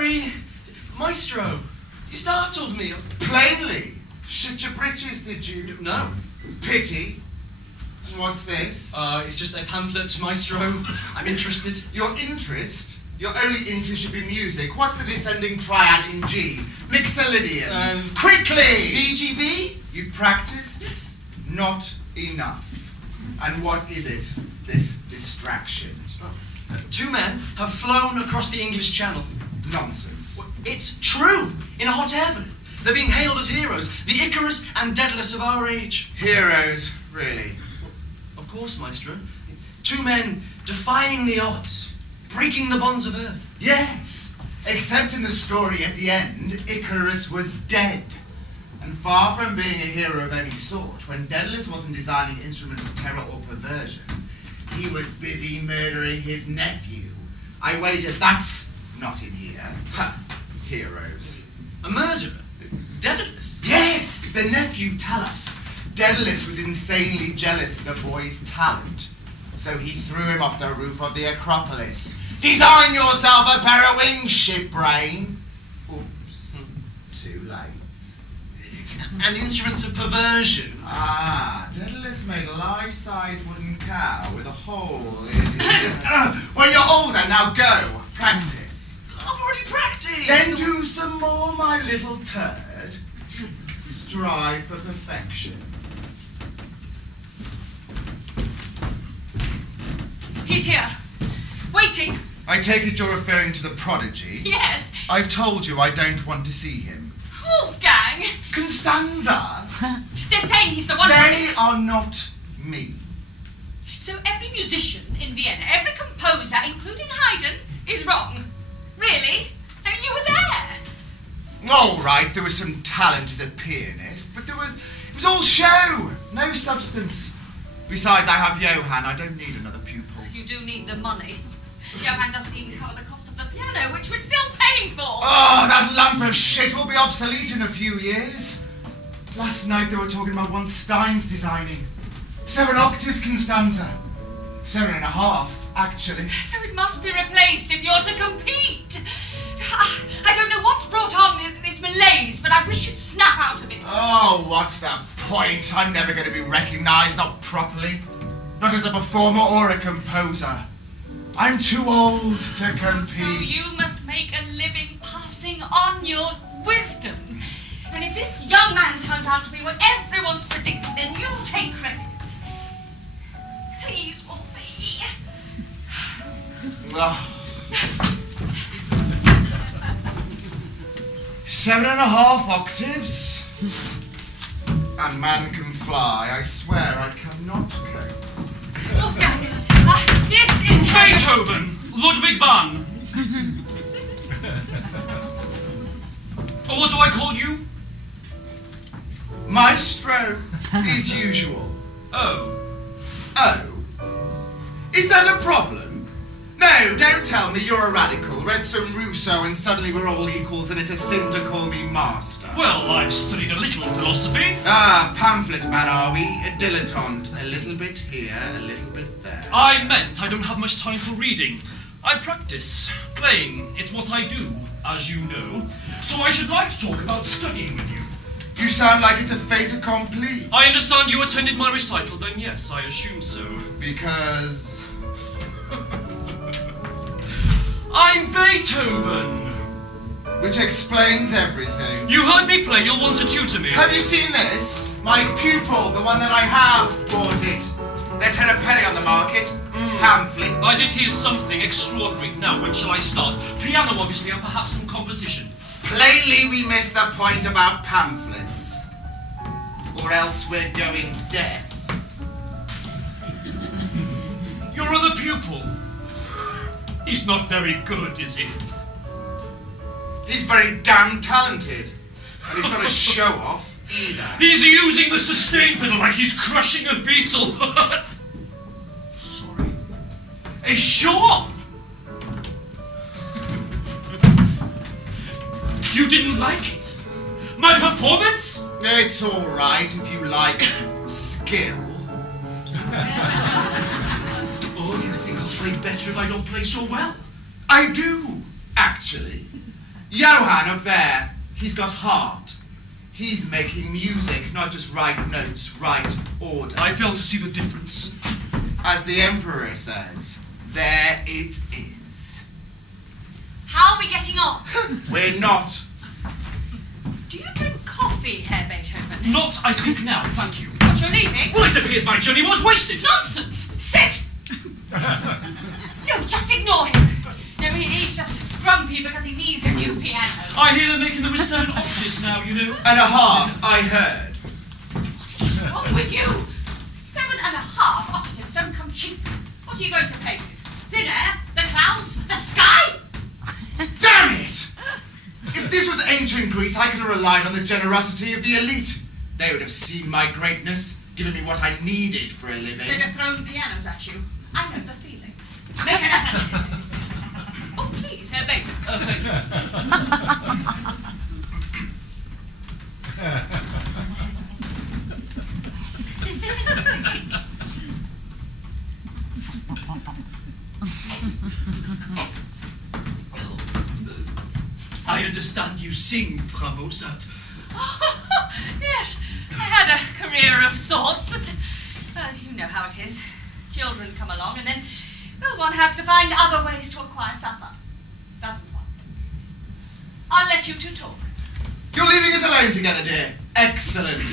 sorry. Maestro, you startled me. Plainly. Shit your britches, did you? No. Pity. And what's this? It's just a pamphlet, Maestro. I'm interested. Your interest? Your only interest should be music. What's the descending triad in G? Mixolydian. Quickly! DGB? You've practiced? Yes. Not enough. And what is it, this distraction? 2 men have flown across the English Channel. Nonsense. Well, it's true. In a hot air balloon. They're being hailed as heroes. The Icarus and Daedalus of our age. Heroes, really? Of course, Maestro. 2 men defying the odds. Breaking the bonds of Earth. Yes. Except in the story at the end, Icarus was dead. And far from being a hero of any sort, when Daedalus wasn't designing instruments of terror or perversion, he was busy murdering his nephew. I wager that's not in here. Ha! Heroes. A murderer? Daedalus? Yes! The nephew, Talus. Daedalus was insanely jealous of the boy's talent. So he threw him off the roof of the Acropolis. Design yourself a pair of wings, shipbrain. Oops. Too late. And instruments of perversion. Ah, Daedalus made a life-size wooden cow with a hole in it. When you're older, now go. Practice. I've already practiced. Then do some more, my little turd. Strive for perfection. He's here. Waiting. I take it you're referring to the prodigy? Yes. I've told you I don't want to see him. Wolfgang. Constanza! They're saying he's the one. They are not me. So every musician in Vienna, every composer, including Haydn, is wrong. Really? I mean, you were there. All right, there was some talent as a pianist, but it was all show, no substance. Besides, I have Johann. I don't need another pupil. You do need the money. Johann doesn't even cover the cost of the piano, which we're still paying for. Oh, that lump of shit will be obsolete in a few years. Last night they were talking about one Stein's designing. 7 octaves, Constanza. 7.5, actually. So it must be replaced if you're to compete. I don't know what's brought on this malaise, but I wish you'd snap out of it. Oh, what's the point? I'm never going to be recognised, not properly. Not as a performer or a composer. I'm too old to compete. So you must make a living passing on your wisdom. And if this young man turns out to be what everyone's predicting, then you take credit. Please, Wolfie. Oh. 7.5 octaves. And man can fly. I swear I cannot cope. Wolfgang, this is... Beethoven! Ludwig van! What do I call you? Maestro, as usual. Oh. Oh? Is that a problem? No, don't tell me you're a radical. Read some Rousseau and suddenly we're all equals and it's a sin to call me master. Well, I've studied a little philosophy. Ah, pamphlet man are we? A dilettante. A little bit here, a little bit there. I meant I don't have much time for reading. I practice. Playing. It's what I do, as you know. So I should like to talk about studying with you. You sound like it's a fait accompli. I understand you attended my recital, then yes, I assume so. Because... I'm Beethoven! Which explains everything. You heard me play, you'll want to tutor me. Have you seen this? My pupil, the one that I have, bought it. They're 10 a penny on the market. Pamphlet. I did hear something extraordinary. Now, when shall I start? Piano, obviously, and perhaps some composition. Plainly we missed the point about pamphlets. Or else we're going deaf. Your other pupil. He's not very good, is he? He's very damn talented. And he's not a show-off either. He's using the sustain pedal like he's crushing a beetle. Sorry. A show-off? You didn't like it? My performance? It's all right if you like skill. Oh, you think I'll play better if I don't play so well? I do, actually. Johann up there, he's got heart. He's making music, not just right notes, right order. I fail to see the difference. As the Emperor says, there it is. How are we getting on? We're not. Do you drink coffee, Herr Beethoven? Not, I think, now, thank you. But you're leaving? Well, it appears my journey was wasted. Nonsense! Sit! No, just ignore him. No, he's just grumpy because he needs a new piano. I hear they're making them with 7 octaves now, you know. And a half, I heard. What is wrong with you? 7.5 octaves don't come cheap. What are you going to play with? Thin air? The clouds? The sky? Damn it! If this was ancient Greece, I could have relied on the generosity of the elite. They would have seen my greatness, given me what I needed for a living. They'd have thrown pianos at you. I know the feeling. Make an effort. Oh, please, Herr Beethoven. Thank you. I understand you sing, Frau Mozart. Yes, I had a career of sorts, but you know how it is. Children come along and then, well, one has to find other ways to acquire supper. Doesn't one? I'll let you two talk. You're leaving us alone together, dear. Excellent.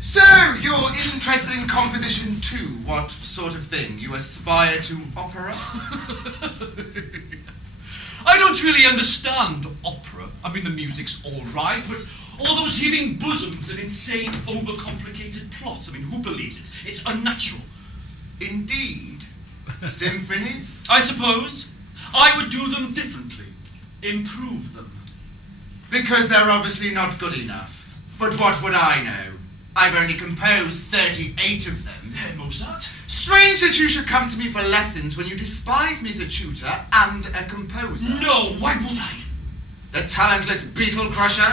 So, you're interested in composition too? What sort of thing? You aspire to opera? I don't really understand opera. I mean, the music's all right, but all those heaving bosoms and insane, overcomplicated plots. I mean, who believes it? It's unnatural. Indeed. Symphonies? I suppose I would do them differently. Improve them. Because they're obviously not good enough. But what would I know? I've only composed 38 of them. Herr Mozart? Strange that you should come to me for lessons when you despise me as a tutor and a composer. No, why would I? The talentless beetle crusher?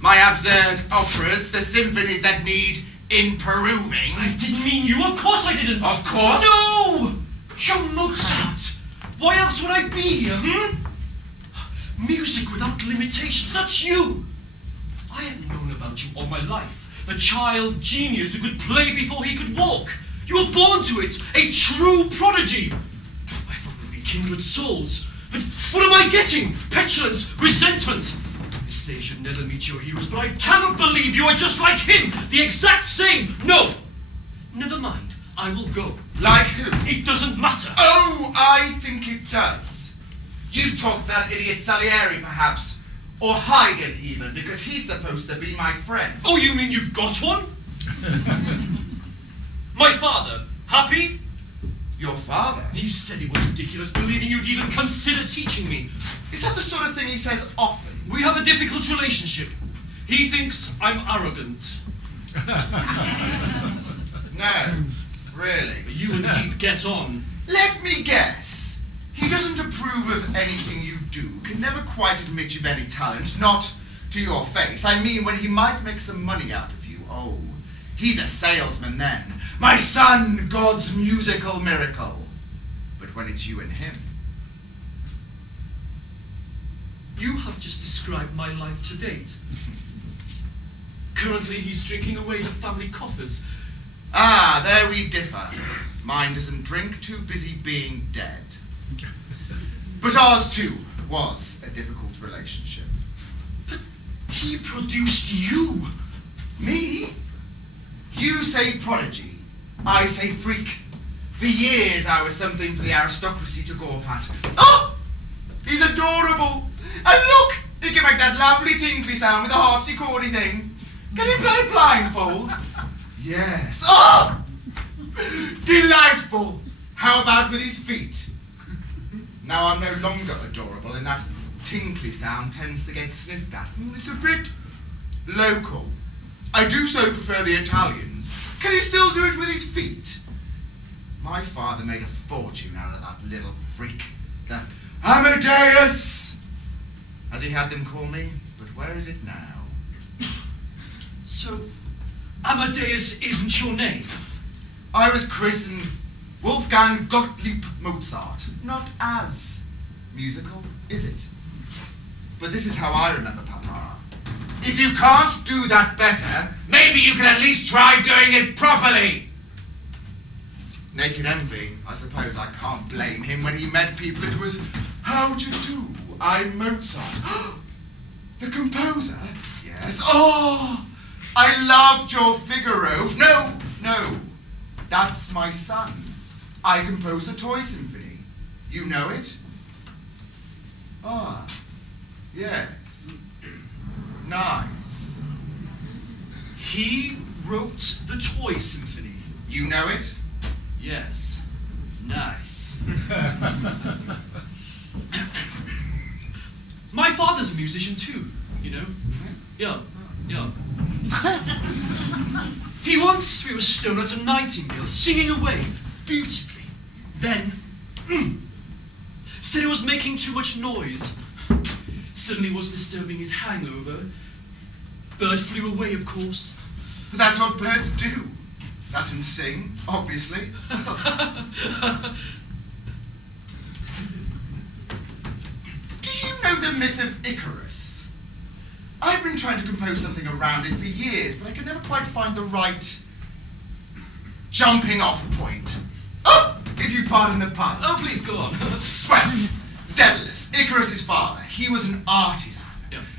My absurd operas, the symphonies that need improving. I didn't mean you, of course I didn't. Of course? No! You're Mozart. Why else would I be here, Music without limitations, that's you. I have known about you all my life. The child genius who could play before he could walk. You were born to it, a true prodigy. I thought we'd be kindred souls. But what am I getting? Petulance, resentment. They say you should never meet your heroes, but I cannot believe you are just like him. The exact same. No. Never mind. I will go. Like who? It doesn't matter. Oh, I think it does. You've talked to that idiot Salieri, perhaps. Or Haydn, even, because he's supposed to be my friend. Oh, you mean you've got one? My father. Happy? Your father? He said it was ridiculous believing you'd even consider teaching me. Is that the sort of thing he says often? We have a difficult relationship. He thinks I'm arrogant. No, really. You and he'd get on. Let me guess. He doesn't approve of anything you do, can never quite admit you've any talent, not to your face. I mean, when he might make some money out of you, oh, he's a salesman then. My son, God's musical miracle. But when it's you and him... You have just described my life to date. Currently, he's drinking away the family coffers. Ah, there we differ. Mine doesn't drink, too busy being dead. But ours, too, was a difficult relationship. But he produced you. Me? You say prodigy. I say freak. For years I was something for the aristocracy to gawp at. Oh! He's adorable! And look! He can make that lovely tinkly sound with the harpsichordy thing. Can he play blindfold? Yes. Oh! Delightful! How about with his feet? Now I'm no longer adorable, and that tinkly sound tends to get sniffed at. It's a bit local. I do so prefer the Italians. Can he still do it with his feet? My father made a fortune out of that little freak. That Amadeus! As he had them call me, but where is it now? So, Amadeus isn't your name? I was christened Wolfgang Gottlieb Mozart. Not as musical, is it? But this is how I remember Papa. If you can't do that better, maybe you can at least try doing it properly. Naked envy, I suppose I can't blame him. When he met people, it was, how do you do? I'm Mozart. The composer? Yes. Oh, I loved your Figaro. No, that's my son. I compose a toy symphony. You know it? Ah, yes. Nice. He wrote the Toy Symphony. You know it? Yes. Nice. My father's a musician too, you know? Yeah. He once threw a stone at a nightingale, singing away beautifully. Then, said it was making too much noise. Suddenly was disturbing his hangover. Bird flew away, of course. That's what birds do. That and sing, obviously. Do you know the myth of Icarus? I've been trying to compose something around it for years, but I could never quite find the right jumping off point. Oh, if you pardon the pun. Oh, please, go on. Well, Daedalus, Icarus's father, he was an artisan,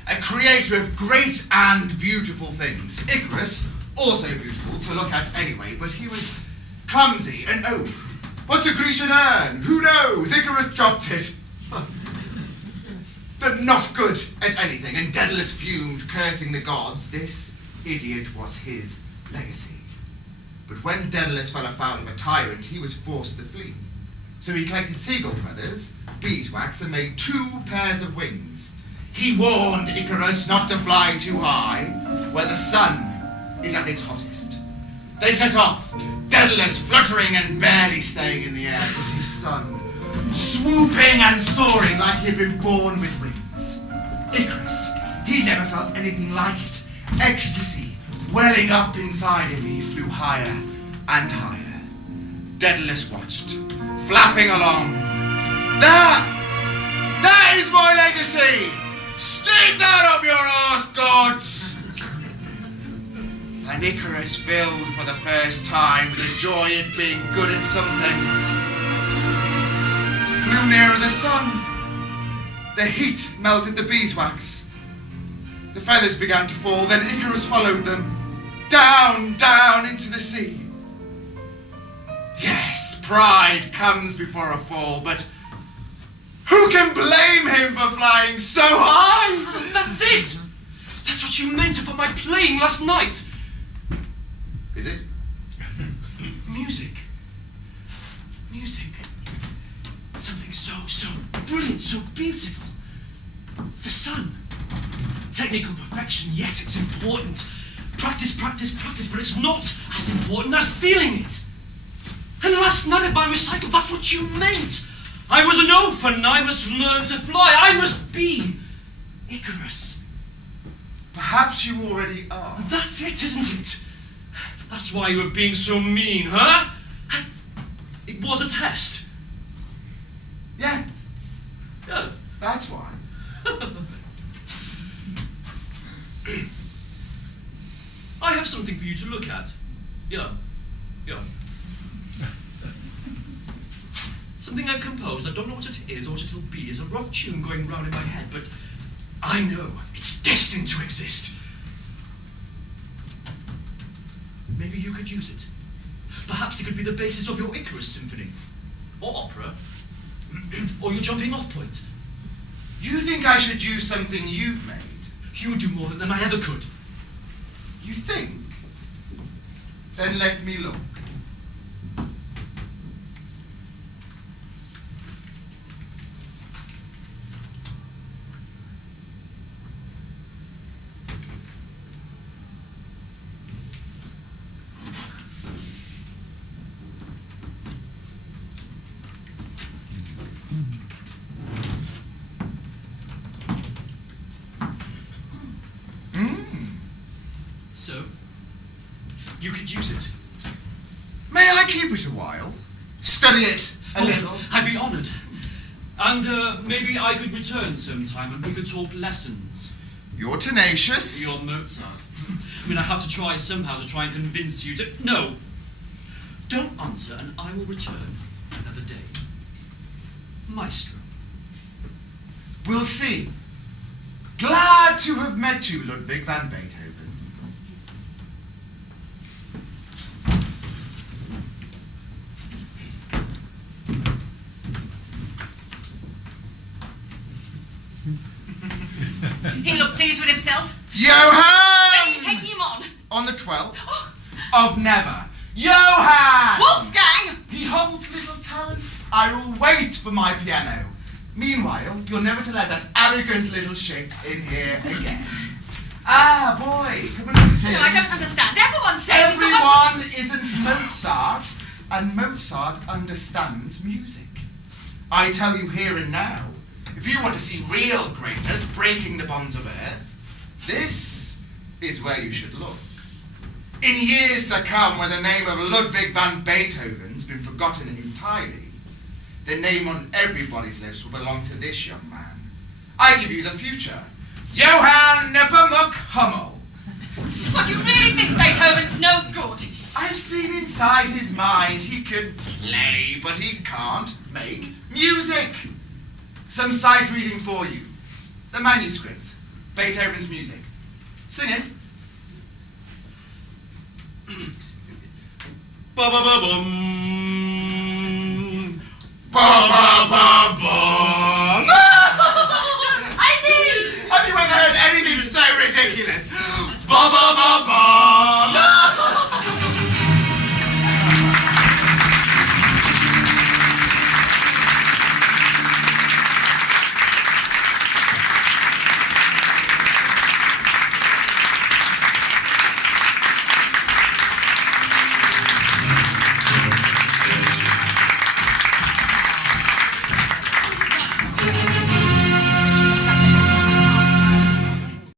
a creator of great and beautiful things. Icarus, also beautiful to look at anyway, but he was clumsy and oaf. What's a Grecian urn? Who knows? Icarus dropped it. But not good at anything, and Daedalus fumed, cursing the gods. This idiot was his legacy. But when Daedalus fell afoul of a tyrant, he was forced to flee. So he collected seagull feathers, beeswax, and made 2 pairs of wings. He warned Icarus not to fly too high, where the sun is at its hottest. They set off, Daedalus fluttering and barely staying in the air, but his son swooping and soaring like he had been born with wings. Icarus, he never felt anything like it. Ecstasy welling up inside him, he flew higher and higher. Daedalus watched, flapping along. That is my legacy! Stick that up your arse, gods! And Icarus, filled for the first time with the joy at being good at something, flew nearer the sun. The heat melted the beeswax. The feathers began to fall, then Icarus followed them, down into the sea. Yes, pride comes before a fall, but who can blame him for flying so high? That's it! That's what you meant about my playing last night. Is it? Music. Something so brilliant, so beautiful. It's the sun. Technical perfection, yes, it's important. Practice, but it's not as important as feeling it. And last night at my recital, that's what you meant. I was an oaf and I must learn to fly. I must be Icarus. Perhaps you already are. That's it, isn't it? That's why you were being so mean, huh? It was a test. Yes, Yeah. that's why. I have something for you to look at. Yeah. Something I've composed. I don't know what it is or what it'll be. It's a rough tune going round in my head, but I know it's destined to exist. Maybe you could use it. Perhaps it could be the basis of your Icarus symphony, or opera, or your jumping off point. You think I should use something you've made? You do more than I ever could. You think? Then let me look. So, you could use it. May I keep it a while? Study it a little. I'd be honoured. And maybe I could return sometime and we could talk lessons. You're tenacious. You're Mozart. I mean, I have to try somehow to try and convince you to... No. Don't answer and I will return another day. Maestro. We'll see. Glad to have met you, Ludwig van Beethoven. He looked pleased with himself. Johann! When are you taking him on? On the 12th of never. Johann! Wolfgang! He holds little talent. I will wait for my piano. Meanwhile, you're never to let that arrogant little shit in here again. Ah, boy, come and look at this. No, I don't understand. Everyone says he's got Everyone isn't Mozart, and Mozart understands music. I tell you here and now, if you want to see real greatness breaking the bonds of earth, this is where you should look. In years to come, when the name of Ludwig van Beethoven's been forgotten entirely, the name on everybody's lips will belong to this young man. I give you the future. Johann Nepomuk Hummel. What, you really think Beethoven's no good? I've seen inside his mind. He can play, but he can't make music. Some sight reading for you. The manuscript. Beethoven's music. Sing it. Ba-ba-ba-bum. Ba ba ba